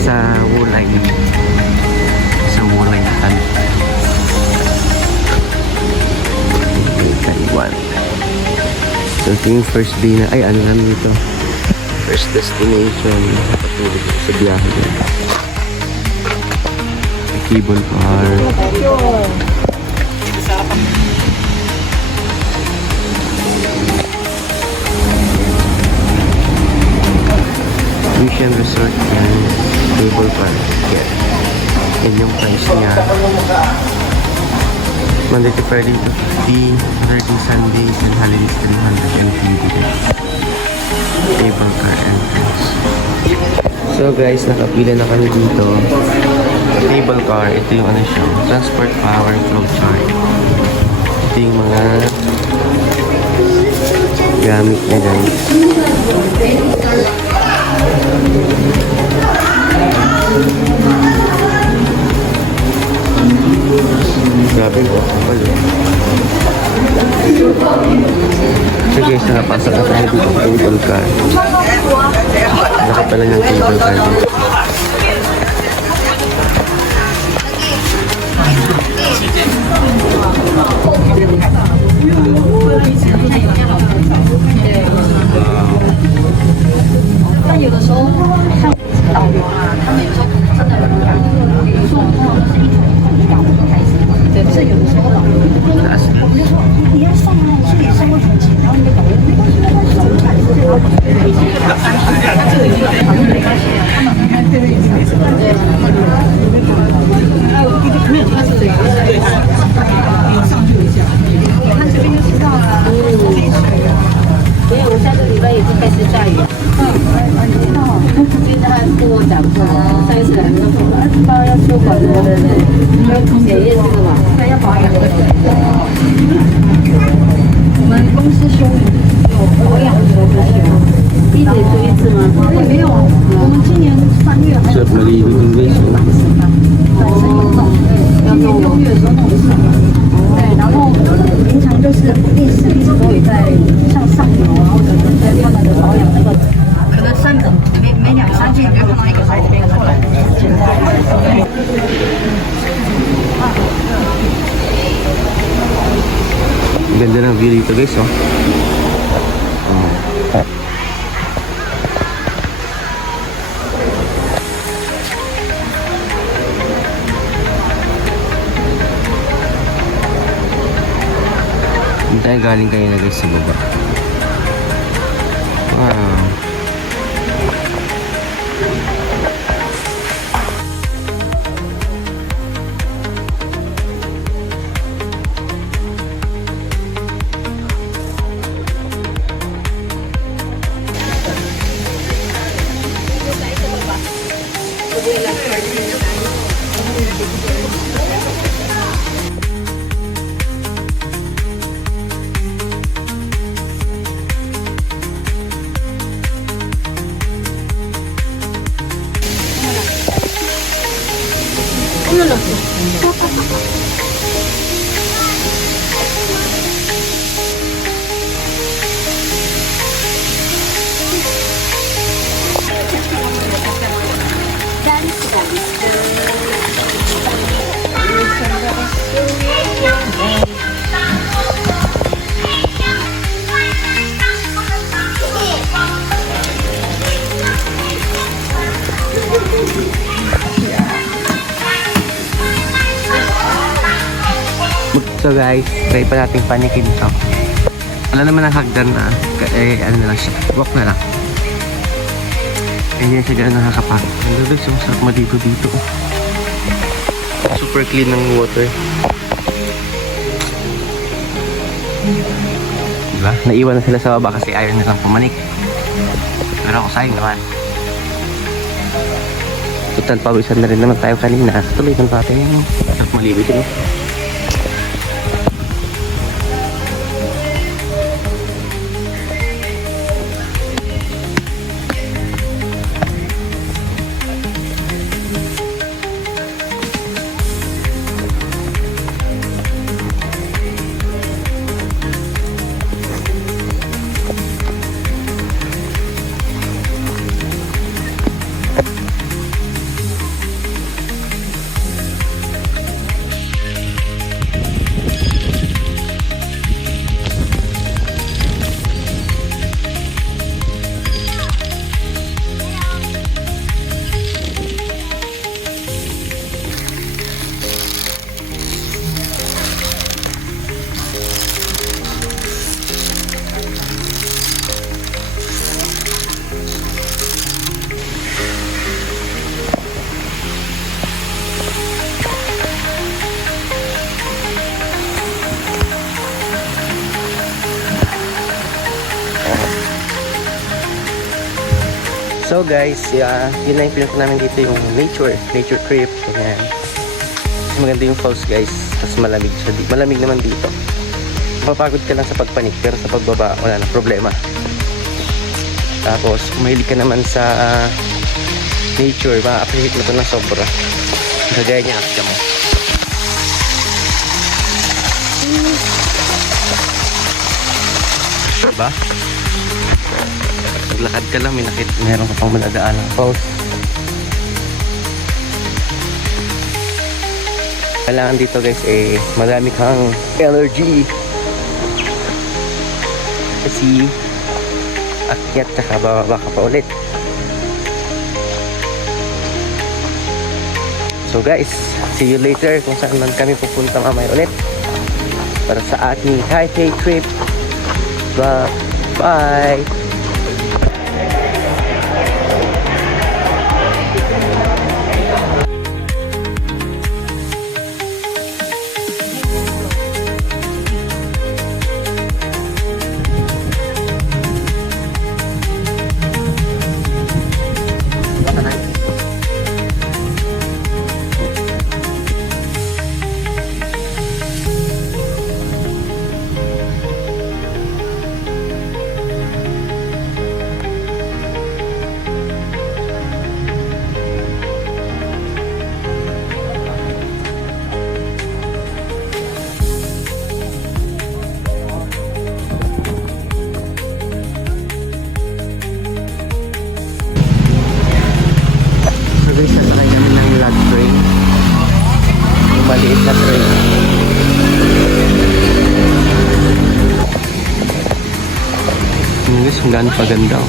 sa Wulay. Sa Wulay na kan. Taiwan. So, ito yung first day na, ay ano namin dito. First destination. Patulog sa biyahe din. Cable car. Mission Resort and cable car. Yeah. Yan yung price niya. Monday to Friday, 250, Saturday, Sundays, and holidays, 350. Cable car entrance. So guys, nakapila na kami dito. Cable car, ito yung ano siya, transport power flow chart. Ito yung mga gamit niya guys. Grabe po, kapal eh. So guys, nakapasok na tayo dito sa cable car. Laki pala ng cable car dito. So, maligo din guys. Ganda ng view dito guys, oh. Hindi tayo galing kayo na guys sa baba. Wow. So guys, try pa natin panikin ito. Wala naman ang hagdan na, ano na lang siya, walk na lang. Hindi na siya gano'n nakakapagod. Ang guys, yung sarap maligo dito. Super clean ng water. Diba? Naiwan na sila sa baba kasi ayaw nilang pumanik. Pero ako sayang naman. Total pawisan na rin naman tayo kanina. Tuloy na natin. Sarap maligo dito. So guys, yun na yung pinunta namin dito, yung nature trip. Ayan. Maganda yung falls guys, tapos malamig siya. Malamig naman dito. Mapapagod ka lang sa pagpanik, pero sa pagbaba wala na problema. Tapos kung mahilig ka naman sa nature, ma-appreciate mo ito ng sobra. Kagaya niya, nakita mo. Diba? Maglakad ka lang, meron ka pang maladaan ng falls. Kailangan dito guys marami kang energy. Kasi akyat tsaka bababa ka pa ulit. So guys, see you later kung saan man kami pupunta mamaya ulit para sa ating Taipei trip. Bye! So guys, nasakay kami ng log train. Yung maliit na train. Yung guys, kung gaano paganda.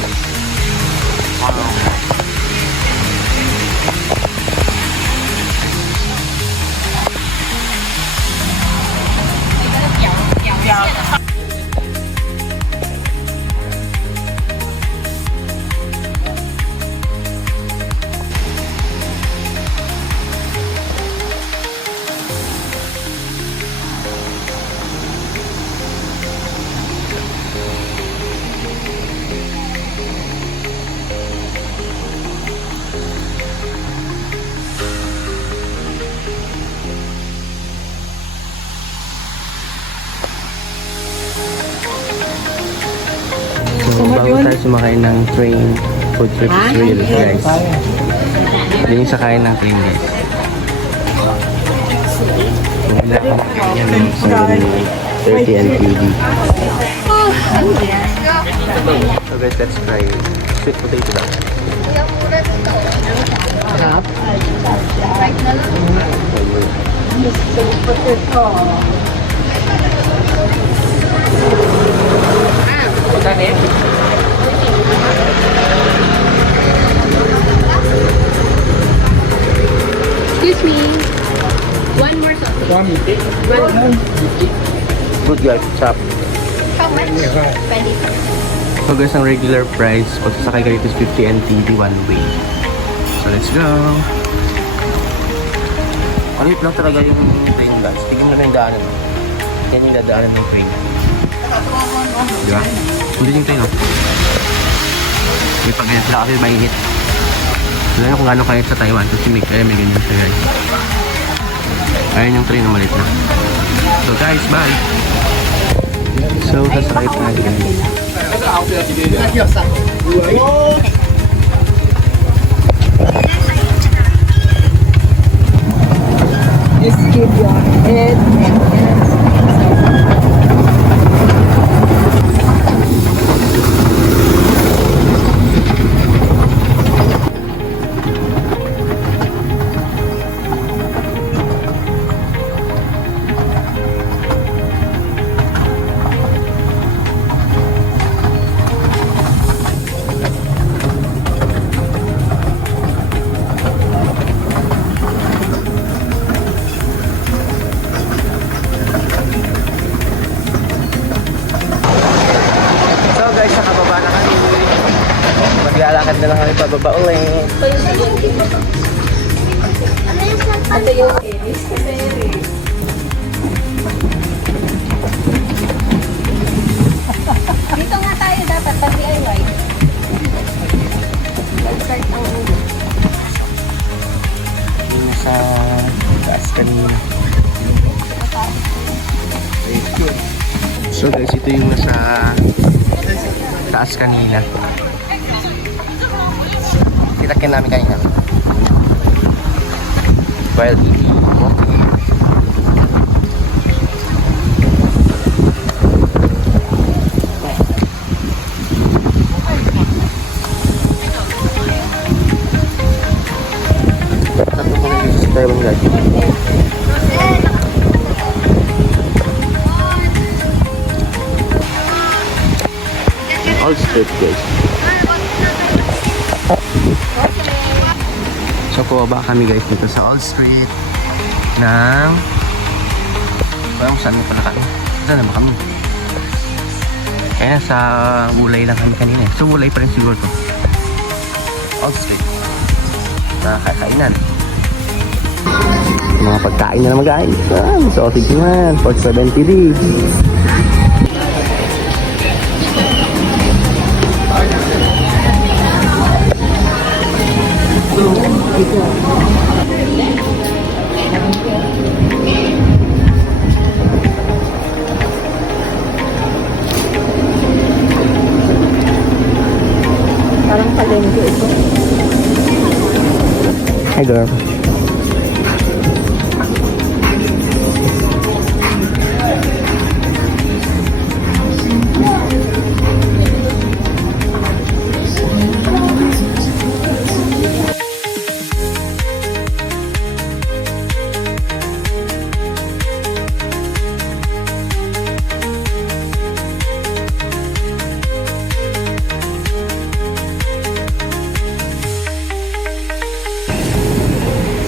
So, bago tayo sumakay ng train, food trip is real, guys. Hindi yung sakayin ng train, guys. Bumila ka yan sa 30 NTD. So guys, let's try sweet potato lang. Sarap. Excuse me. One more sausage. Good guys, chop. How much? 20. So guys, ang regular price pag sasakay ka dito is 50 NTD one way. So let's go. Malit lang talaga yung train guys. Tignan mo na yung daanan. Yan yung dadaanan ng train. Diba? Hindi yung train, no? May pag-ganyan sila kasi mainit. Wala na kung gano'n kayo sa Taiwan kasi may ganyan siya guys. Ayun yung train na maliit na. So guys, bye! So, sasakay tayo guys. Just keep your head and Maglalakad na lang kami pababa ulit. Ito yung series. Dito nga tayo dapat pag DIY. Falls kanina. Tinakyan namin kanina. While walking. Tatlo ko na yung subscriber guys. All straight guys. So pababa kami guys dito sa All Street ng parang saan na pala kami? Saan na ba kami? Kaya nasa Wulay lang kami kanina eh. So Wulay pa rin siguro to. All Street. Nakakainan. Mga pagkain na naman guys. Sausage man. For 70 days. Parang palengke ito. Hi girl.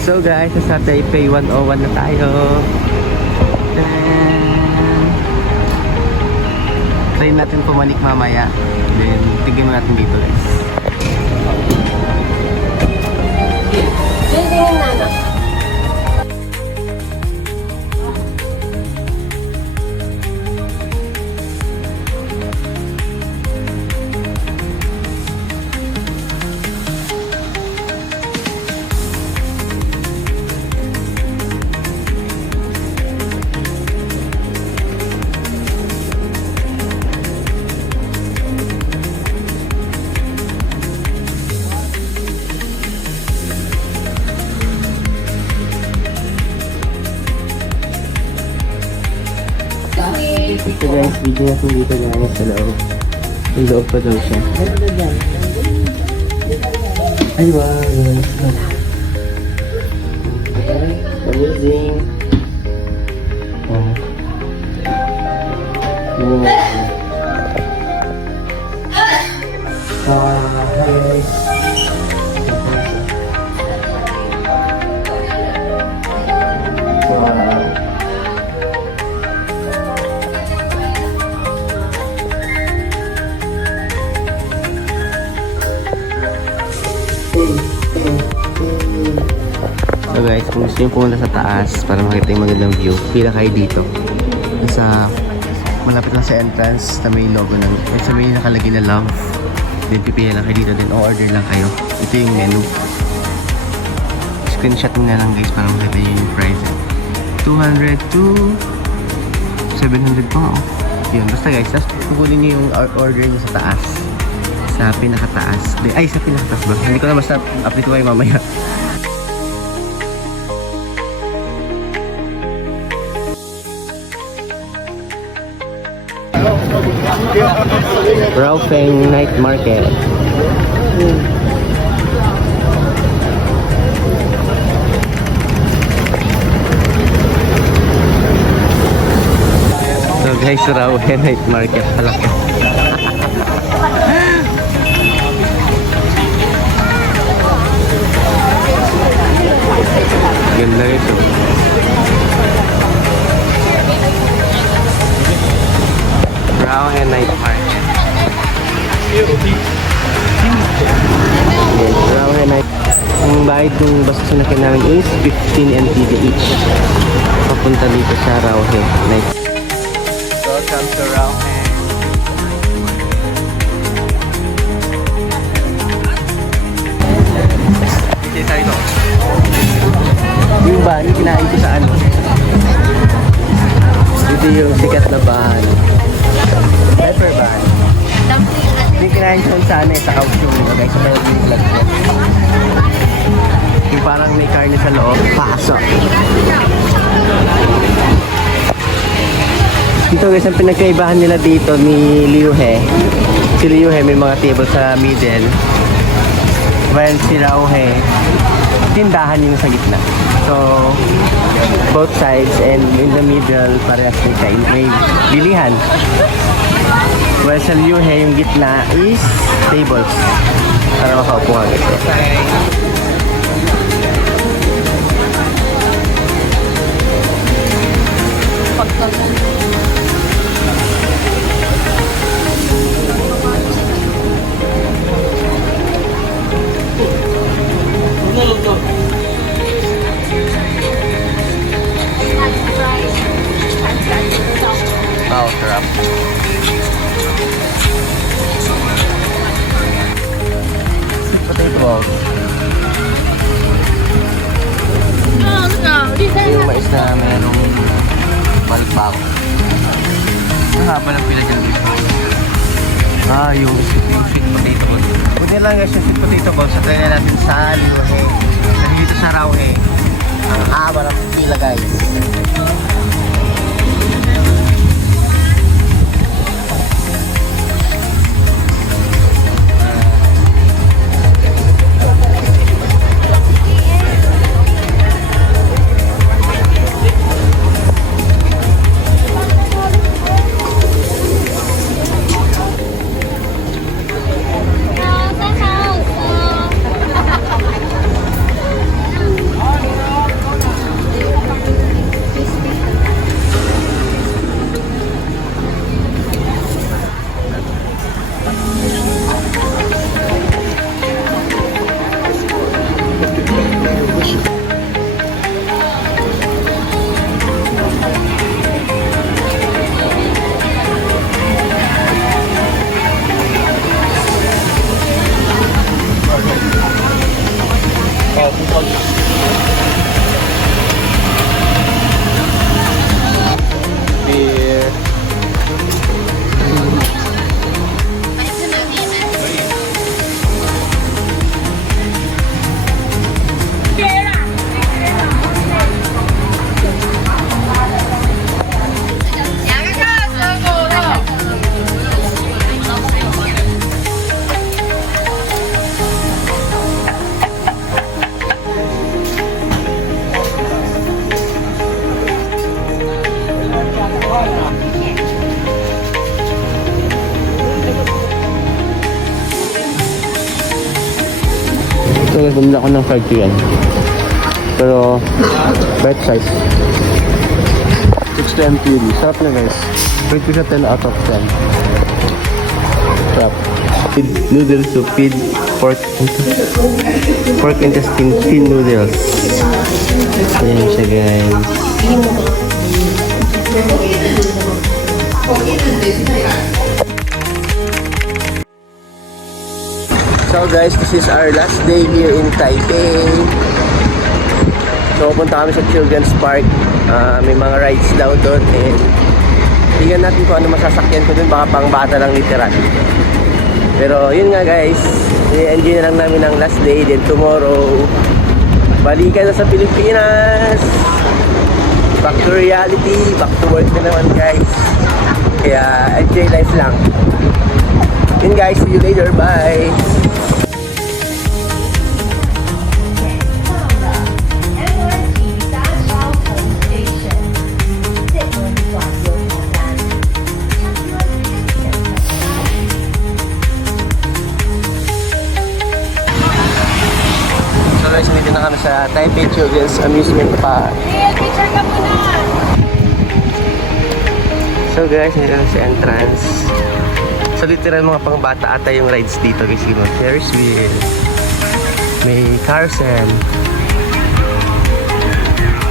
So guys, sa Taipei 101 na tayo. Try natin pumanik mamaya. Then, tignan natin dito guys. Ito guys, video natin dito guys sa loob. Yung loob pa daw siya. Ay wow guys. Amazing. Oh. Wow. Hi guys. Wow. So guys, kung gusto nyo pumunta sa taas para makita yung magandang view, pila kayo dito. Nasa malapit lang sa entrance na may logo ng, sa may nakalagay na love. Then pipila lang kayo dito, then order lang kayo. Ito yung menu. Screenshot nyo na lang guys para makita nyo yung price. 200 to 700 pa oh. Yun, basta guys, tapos pupunin nyo yung order nyo sa taas. Sa pinakataas. Ay, sa pinakataas ba? Hindi ko na basta update ko kayo mamaya. Raofeng Night Market. So guys, Raofeng Night Market pala. Ganda guys. Raofeng Night Market. Raofeng Night. Ang bayad ng basta sinakyan namin is 15 NTD each. Papunta dito sa Raofeng Night. Welcome to Raofeng. Kita ito. Yung van, kinain ko sa ano. Ito yung sikat na van. Pepper van. Yung kinain ko sa ano eh, sa Kaohsiung guys, sa may vlog niya. Yung parang may karne sa loob. Pasok. Ito guys, ang pinagkaibahan nila dito ni Liu He. Si Liu He may mga table sa middle. While si Rao He, tindahan yung sa gitna. So, both sides and in the middle, parehas may bilihan. While sa Liu He, yung gitna is tables. Para makaupo nga guys. Wow, sarap. Potato balls. Yung mais na merong palpak. Ang haba ng pila dyan dito. Yung sweet potato balls. Buti lang guys yung sweet potato balls. So, try na natin sa Liu He. Kasi dito sa Rao He, ang haba ng pila guys. Beer. So guys, bumila ako ng fried chicken. Pero, bite size. 6 to MTV. Sarap na guys. Rate ko siya 10 out of 10. Sarap. Feed noodles soup. Feed pork intestine. Feed noodles. Ayan siya guys. So guys, this is our last day here in Taipei. So pupunta kami sa Children's Park. May mga rides daw doon and tingnan natin kung ano masasakyan ko doon. Baka pang bata lang literal. Pero yun nga guys, i-enjoy na lang namin ang last day. Then tomorrow, balikan na sa Pilipinas. Back to reality, back to work na naman guys. Kaya enjoy life lang. Yun guys, see you later, bye! So guys, nandito na kami sa Taipei Children's Amusement Park. Picture ka muna! So guys, nandito na sa entrance. So literal mga pang bata ata yung rides dito guys. May Ferris wheel, may carousel.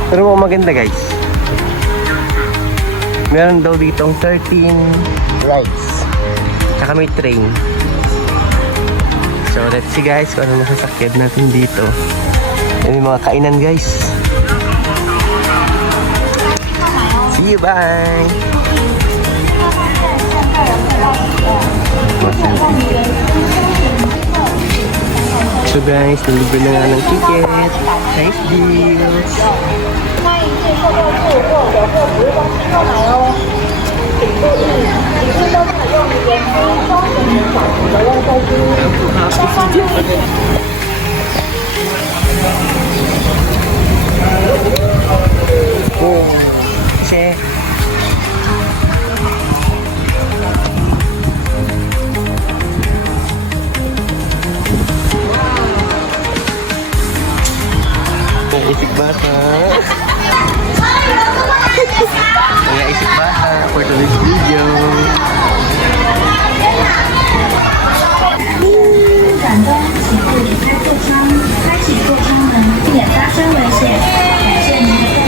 Pero mga maganda guys. Meron daw ditong 13 rides. Tsaka may train. So let's see guys kung ano masasakyan natin dito. May mga kainan guys. See you, bye! 270. So guys, nalibre na nga ng ticket. Nice deals. Oh, kasi isip bata. Mga isip bata for today's video. 转灯，请勿离开座舱，开启座舱门，避免发生危险。感谢您的配合。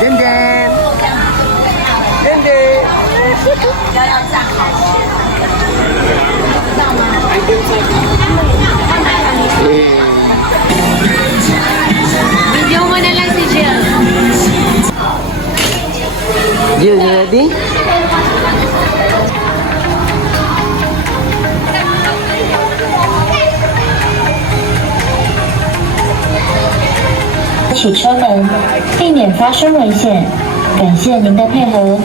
Den Den， Den Den， 要站好哦。知道吗？Video mo na lang si Jill. Jill, you ready? 启车门，避免发生危险。感谢您的配合。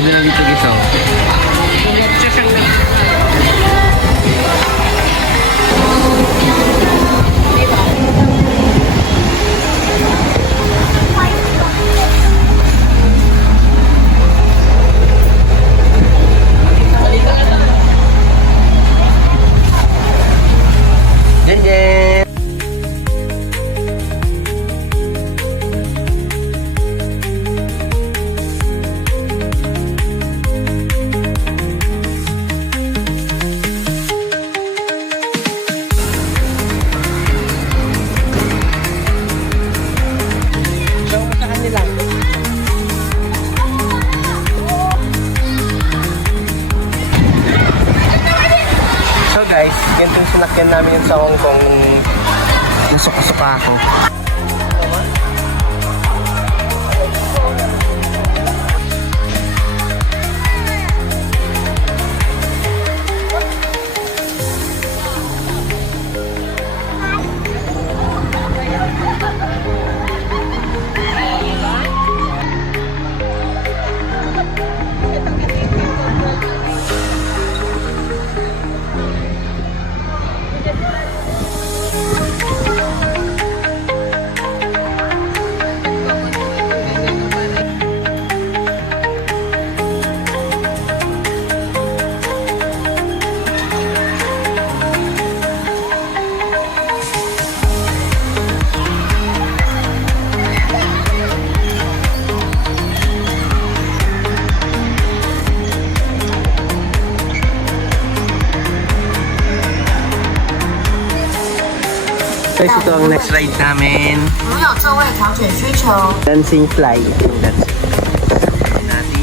Ganda na dito guys, oh. Den Den. Show mo sa kanila. So guys, ganito yung sinakyan namin yung sa Hong Kong nung nasuka-suka ako. Guys, ito ang next ride namin. 如有座位调整需求， Dancing Fly. That's it. Natin.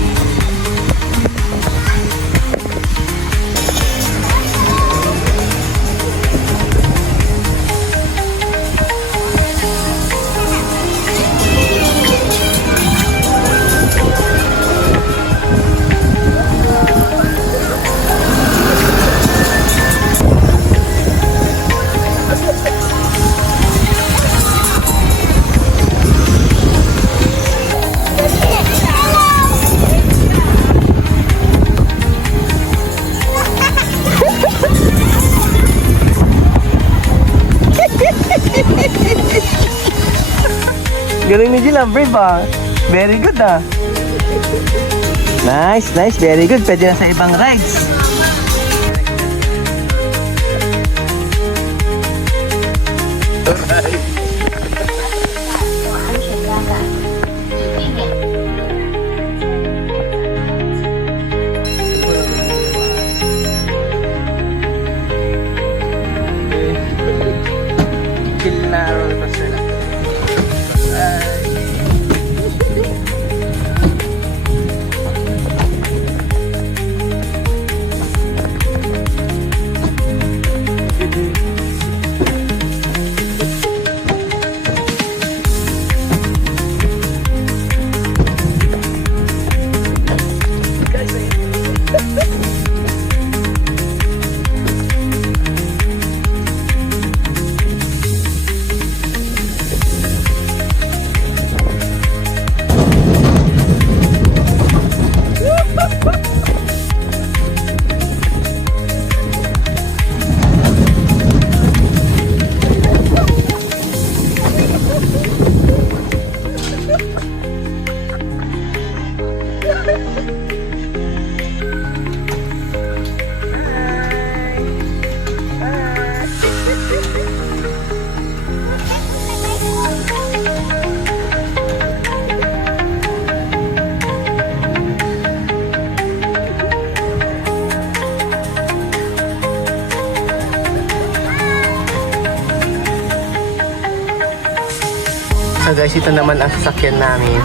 Galing ni Jill, brave ah. Very good ah. Nice, nice, very good. Pwede na sa ibang rides. Chill na roller coaster lang. So guys, ito naman ang sasakyan namin.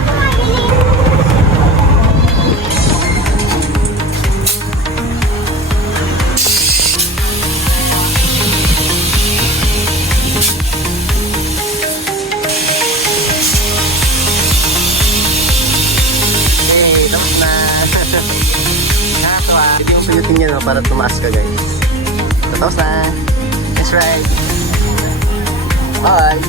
Hey, tapos na. Nakakatawa. Hindi mo pinutin yan para tumaas ka guys. So, tapos na. Let's ride. Bye.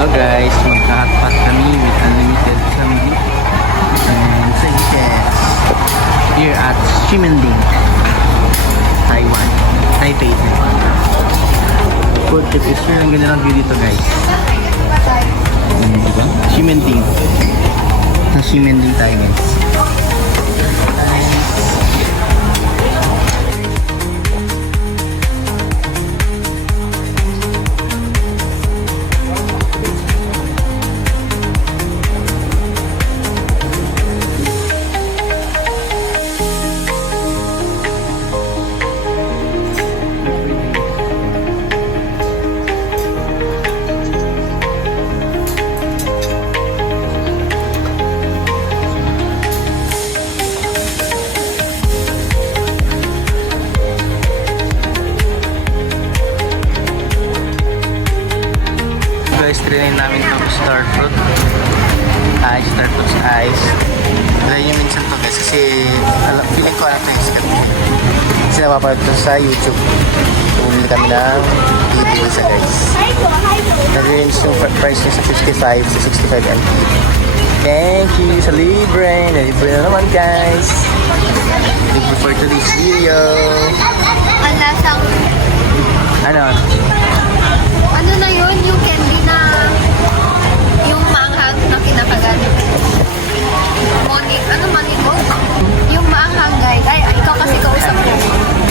So guys, magka-hotpot kami with unlimited family and Seychelles here at Ximending, Taiwan, Taipei, Taiwan. Good trip is here. Ang ganda ng view dito guys. Diba? Ximending. Sa Ximending tayo guys. Trinay namin itong star fruit. Star fruits ice. Try nyo minsan to guys kasi feeling ko alam to yung sikat. Kasi napapanood ko sa YouTube. Tumuli kami ng eating isa guys. Nag-range yung price niya sa 55 to 65 LP. Thank you sa Libre. Libre na naman guys. Thank you for today's video. Ang lasang, Ano? ano na yun? Yung candy na, yung maanghang na kinakagat. Manigo? Yung maanghang guys. Ay, ikaw kasi kausap ko.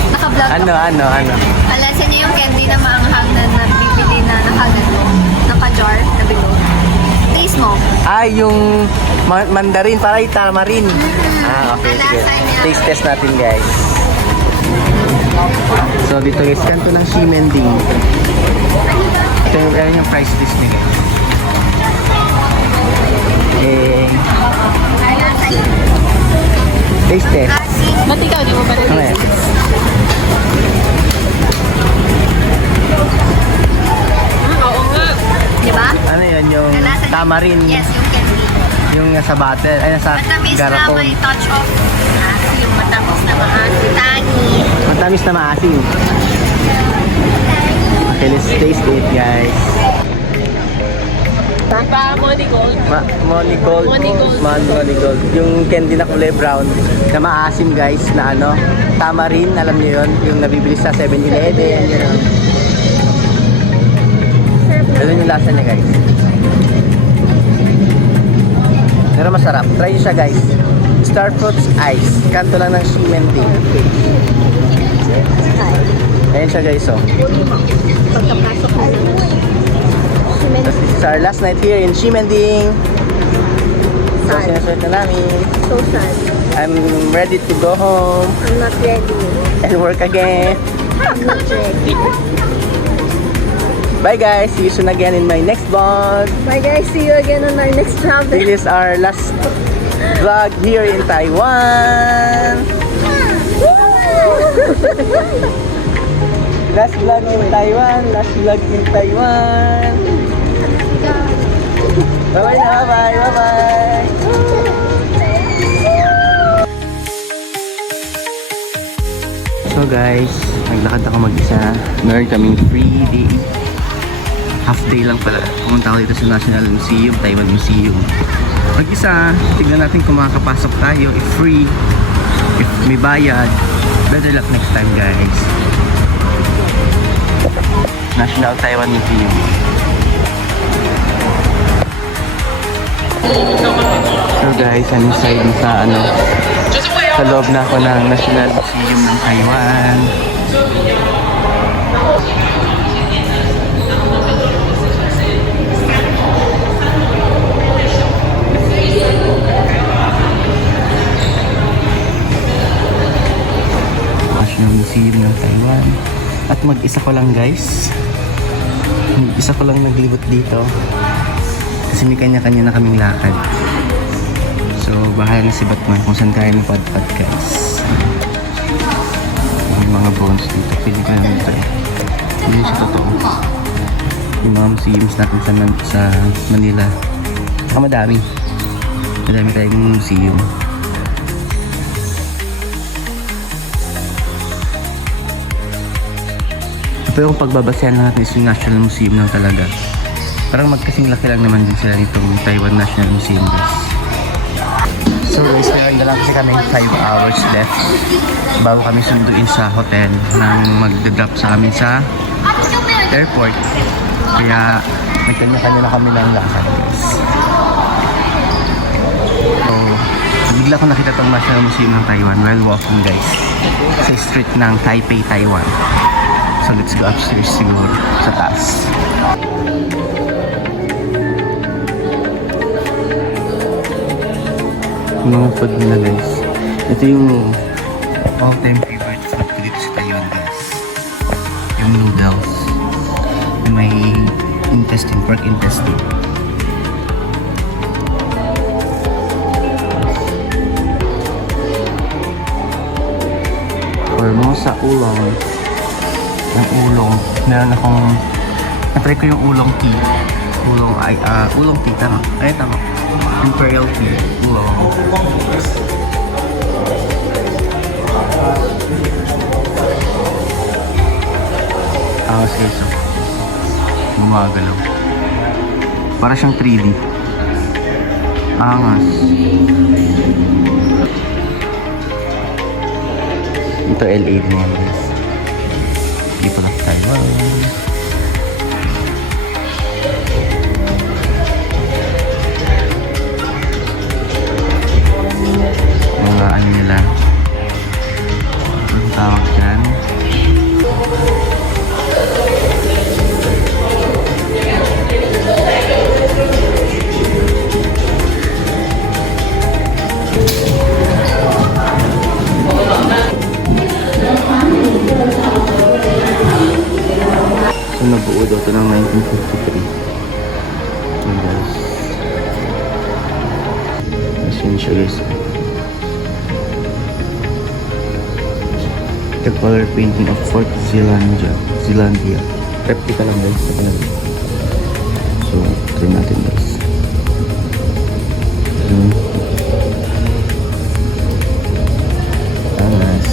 Naka-vlog Ano? Alasan niyo yung candy na maanghang na nabibili na nakaganto. Naka-jar na bilog. Taste mo. Yung mandarin, para tamarin. Okay, sige. Taste test natin guys. So dito guys, kanto ng Ximending. Ito yung price list niya guys. Taste test. Ba't ikaw, di mo pa rin? Okay. Oo nga. Di ba? Ano yan, yung Nalasa niyo- tamarin. Yes, yung candy. Yung nasa bottle, ay nasa Matamis na garapon. may touch of yung matamis na maasim. Tani. Matamis na maasim. Okay, let's taste it guys. Diba, Money Gold? Money Gold. Money Gold. Yung candy na kulay brown na maasim guys na tamarin, alam niyo yun, yung nabibili sa 7-Eleven, yun. Ganun yung lasa niya guys. Pero masarap. Try nyo siya guys. Star Fruits Ice. Kanto lang ng Ximending. Ayan siya guys oh. Pagkapasok na naman. This is our last night here in Ximending. So sinasulit na namin. So sad. I'm ready to go home I'm not ready. and work again. I'm not ready. Bye guys. See you soon again in my next vlog. Bye guys, see you again on our next travel. This is our last vlog here in Taiwan. Last vlog in Taiwan. Last vlog in Taiwan. Bye-bye na. Bye-bye. Bye-bye. So guys, naglakad ako mag-isa. Meron kaming free day. Half day lang pala. Pumunta ako dito sa National Museum, Taiwan Museum. Mag-isa, tignan natin kung makakapasok tayo. If free, if may bayad. Better luck next time guys. National Taiwan Museum. So guys, I'm inside sa sa loob na ako ng National Museum ng Taiwan. National Museum ng Taiwan. At mag-isa ko lang guys. Mag-isa ko lang naglibot dito. Kasi may kanya-kanya na kaming lakad. So, bahala na si Batman kung saan kaya mapadpad guys. May mga bones dito. Pili ka naman ito eh. Hindi siya totoo. Yung mga museums natin sa Manila. Saka madami. Madami tayong museum. Pero kung pagbabasehan lang natin is yung National Museum lang talaga. Parang magkasing laki lang naman din sila nitong Taiwan National Museum guys. So guys, meron na lang kasi kami 5 hours left bago kami sunduin sa hotel nang magdadrop sa amin sa airport. Kaya nagkanya-kanya na kami ng lakad guys. So, bigla ko nakita tong National Museum ng Taiwan while walking guys sa street ng Taipei, Taiwan. So let's go upstairs siguro sa taas. Mga food nila guys. Ito yung all-time favorite food ko dito sa Taiwan guys. Yung noodles. Yung may intestine, pork intestine. Formosa ulong. Yung ulong. Meron akong, na-try ko yung ulong tea. Oolong tea, tama. Ay, tama. Imperial tea. Oolong. Tawas guys, oh. Gumagalaw. Para siyang 3D. Angas. Ito LA din yan guys. People of Taiwan. Mga ano nila. Ang tawag dyan. So, nabuo daw ito ng 1953. And guys. As yun siya guys. The color painting of Fort Zeelandia. Replica lang guys. So, try natin guys. Nice.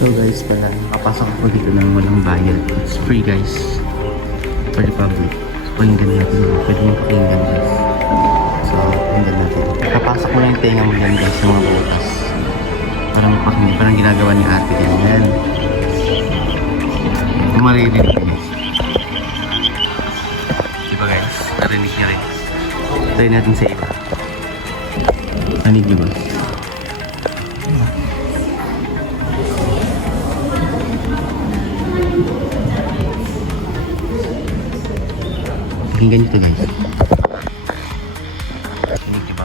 So guys, pala nakapasok ako dito ng walang bayad. It's free guys. For the public. So pakinggan natin. Pwede nyo pakinggan guys. So pakinggan natin. Nakapasok mo lang yung tenga mo yan guys sa mga bukas. Parang pakinggan. Parang ginagawa ni ate yan. Yan. Kung maririnig guys. Diba guys? Narinig nyo rin. Try natin sa iba. Narinig nyo ba? Pakinggan nyo ito guys. Pakinggan diba?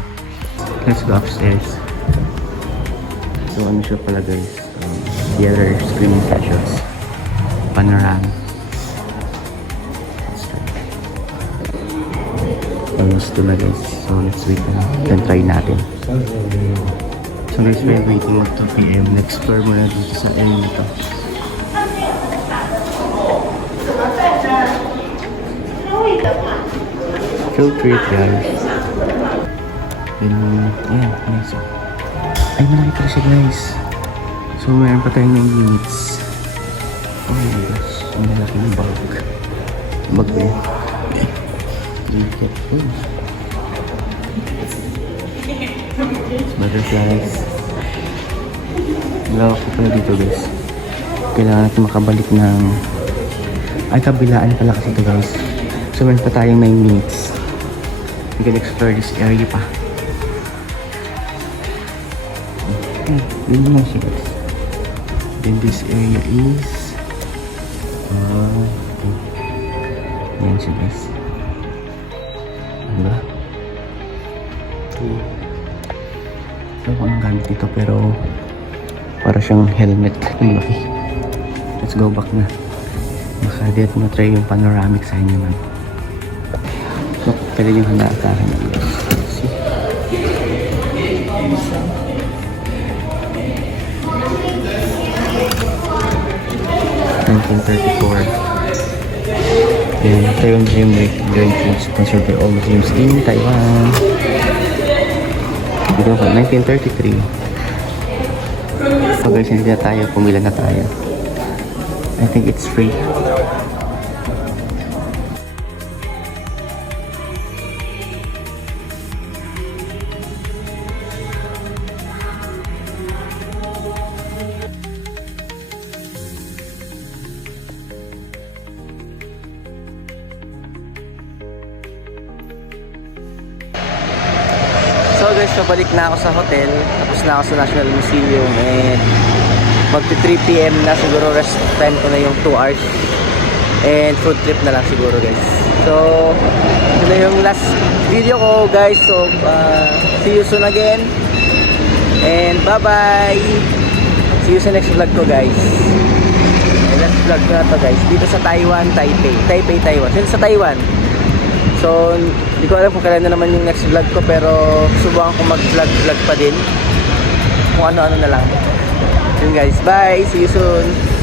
Let's go upstairs. So ano siya pala guys. The other screening sessions. Panorama. Let's try. Almost to na guys. So let's wait na. Then try natin. So guys, we're waiting mag 2 PM. Explore muna dito sa area nito. Feel free guys. Then, yeah, nice. Ay, malaki pala siya guys. So, meron pa tayong 9 minutes. Oh my gosh, ang malaki ng bag. Bag ba yan? Jacket. Butterflies. Malaki ko pala dito guys. Kailangan natin makabalik ng... Ay, kabilaan pala kasi ito guys. So, meron pa tayong 9 minutes. We can explore this area pa. Yun lang siya guys. Then this area is... okay. Yan siya guys. Diba? So, kung gamit ito pero... para siyang helmet. Malaki. Let's go back na. Maka-get mo try yung panoramic sa inyo man. So, pwede yung handa sa akin. See? And Taiwan Dream Week Grand Foods sponsored by all Muslims in Taiwan. Dito ako, 1933. So guys, hindi na tayo. Pumila na tayo. I think it's free. So guys, pabalik na ako sa hotel. Tapos na ako sa National Museum and magti 3 PM na siguro, rest time ko na yung 2 hours. And food trip na lang siguro guys. So, ito na yung last video ko guys. So, see you soon again. And bye-bye. See you sa next vlog ko guys. And last vlog ko na to guys. Dito sa Taiwan, Taipei, Taiwan. Dito sa Taiwan. So, hindi ko alam kung kailan na naman yung next vlog ko. Pero, subukan ko mag-vlog pa din. Kung ano-ano na lang. Yun guys. Bye. See you soon.